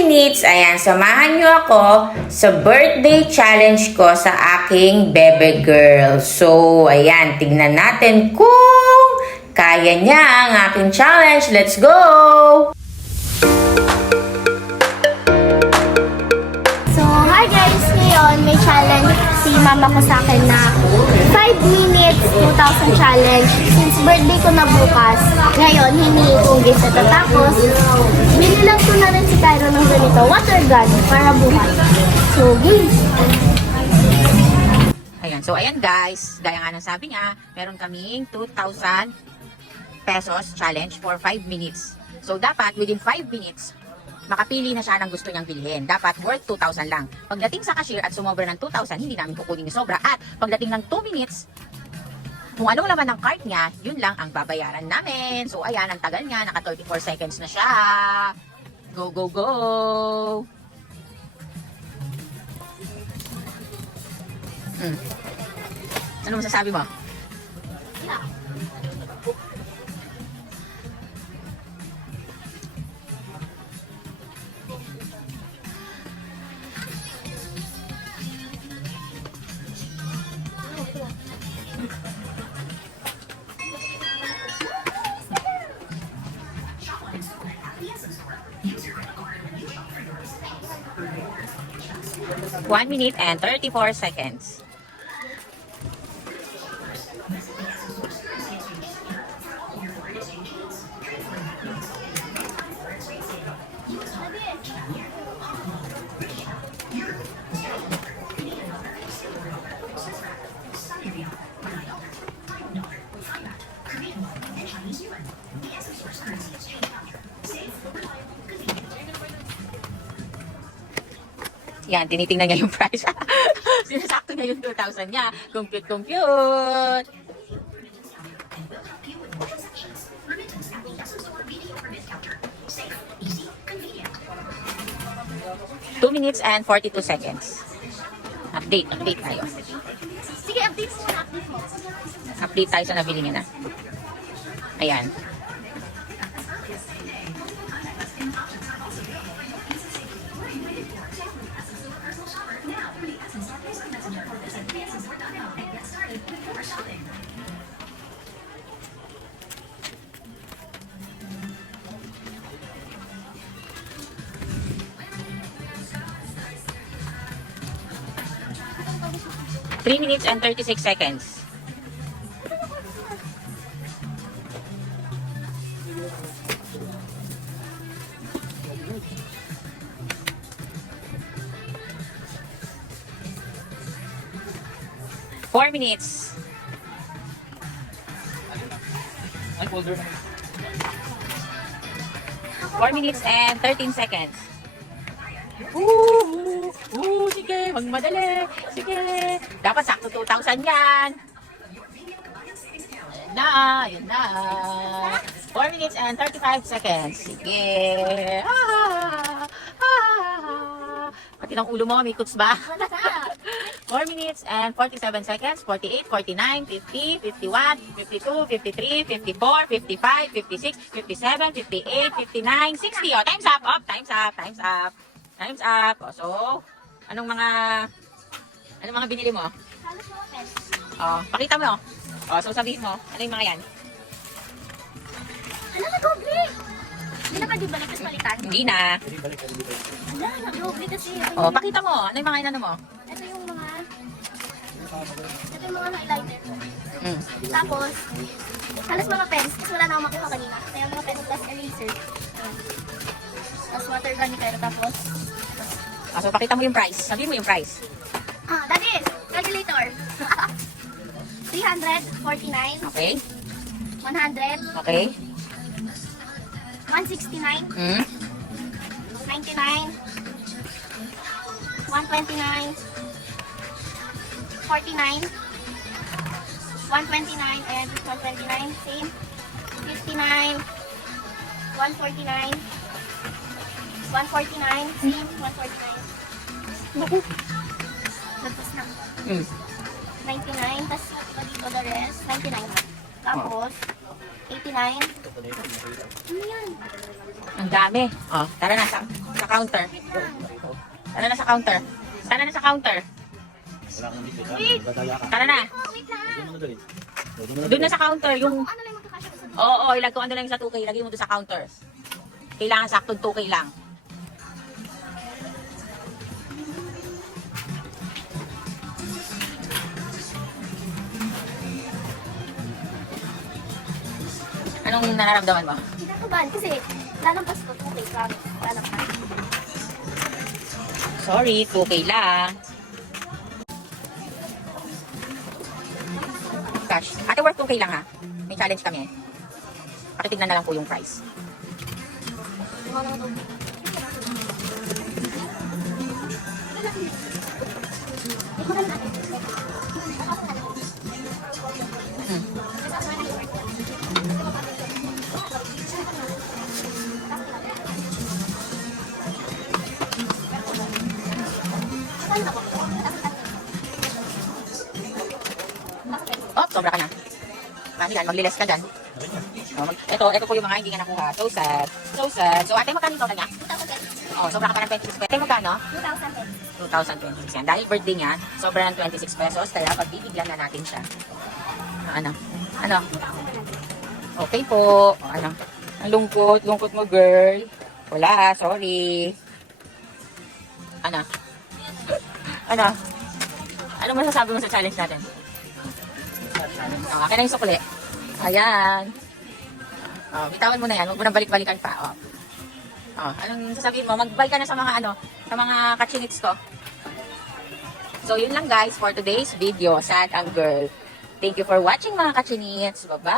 minutes, ayan, samahan nyo ako sa birthday challenge ko sa aking bebe girl. So, ayan, tignan natin kung kaya niya ang aking challenge. Let's go! So, hi guys! Ngayon, may challenge si mama ko sa akin na 5 minutes 2,000 challenge. Since birthday ko na bukas, ngayon, hiningi kong gift ito. Tapos, binilang ko na rin si Cairo ng ganito, water gun, para bukas. So, game! Ayan, so ayan guys, gaya nga ng sabi niya, meron kaming 2,000 pesos challenge for 5 minutes. So, dapat within 5 minutes, makapili na siya ng gusto niyang bilhin. Dapat worth 2,000 lang. Pagdating sa cashier at sumobra ng 2,000, hindi namin kukunin yung sobra. At pagdating ng 2 minutes, kung anong laman ng cart niya, yun lang ang babayaran namin. So, ayan, ang tagal niya. Naka 34 seconds na siya. Go, go, go! Ano masasabi mo? Yeah. One minute and 34 seconds. Yan, tinitingnan niya yung price. Sinasakto niya yung 2,000 niya. Compute, compute. Two minutes and 42 seconds. Update tayo. Sige, update mo. Update tayo sa nabili niya na. Ayan. Three minutes and 36 seconds. Four minutes. Four minutes and 13 seconds. Sige, magmadali. Sige. Dapat sakto 2,000 yan. Yan na. 4 minutes and 35 seconds. Sige. Pati ng ulo mo, may kuts ba? 4 minutes and 47 seconds, 48, 49, 50, 51, 52, 53, 54, 55, 56, 57, 58, 59, 60. Oh, time's up. Oh, time's up. Time's up. Oh, so, anong mga binili mo? Oh, pakita mo. Oh, so sabihin mo, ano yung mga yan? Ano na, doble? Hindi na pwede balik at palitan? Hindi na. Wala, nag-doble kasi. Oh, pakita mo. Ano yung mga inano mo? Ito yung mga highlighter. Tapos, halos mga pens. Kasi wala na akong makuha kanina. Kaya mga pens plus eraser. Ayan. Tapos water gun ni Pero. Tapos, So, pakita mo yung price. Sabihin mo yung price. that is, calculator. 349. Okay? 100. Okay? 169. 99. 129. 49. 129. Ayan, 129. Same. 59. 149. 149. Same. 149. Tapos na. 99. Tapos dito the rest. 99. Tapos, 89. Ano yan? Ang dami. Oh, tara na. Sa counter. Tara na sa counter. Tara na sa counter. Wala kang dito. Dadaya ka. Tara na. Doon mo na dali. Doon na sa counter. Yung... Ano lang magkakasya ko sa Oo, ilag ko ano lang yung sa 2K. Lagay mo doon sa counter. Kailangan saktong 2K lang. Anong nararamdaman mo? kinakabahan kasi lalampas ko. Okay, promise. Lalampas. Sorry, 2K lang. Cash. Ate, worth 2K lang ha. May challenge kami. Pakitignan na lang po yung price. Oh, sobra ka na. Mami yan, magliles ka dyan. Oh, ito po yung mga hindi nga nakuha. So sad. So sad. So ate, magkano ito kanya? 2,000. Oh, sobra ka pa ng 26 pesos. Ate, magkano? 2,000. 2,026 yan. Dahil birthday niya, sobra ng 26 pesos. Kaya pagbibigyan na natin siya. Ano? Ano? Okay po. Ano? Ang lungkot. Lungkot mo, girl. Wala, sorry. Ano? Ano? Ano masasabi mo sa challenge natin? Oh, akin na yung sukli. Ayan. Oh, bitawan mo na yan. Huwag mo nang balik-balikan pa. Oh. Oh, anong sasabihin mo? Mag-bye ka na sa mga ano, sa mga kachinits ko. So, yun lang guys for today's video. Sad ang girl. Thank you for watching mga kachinits. Bye-bye!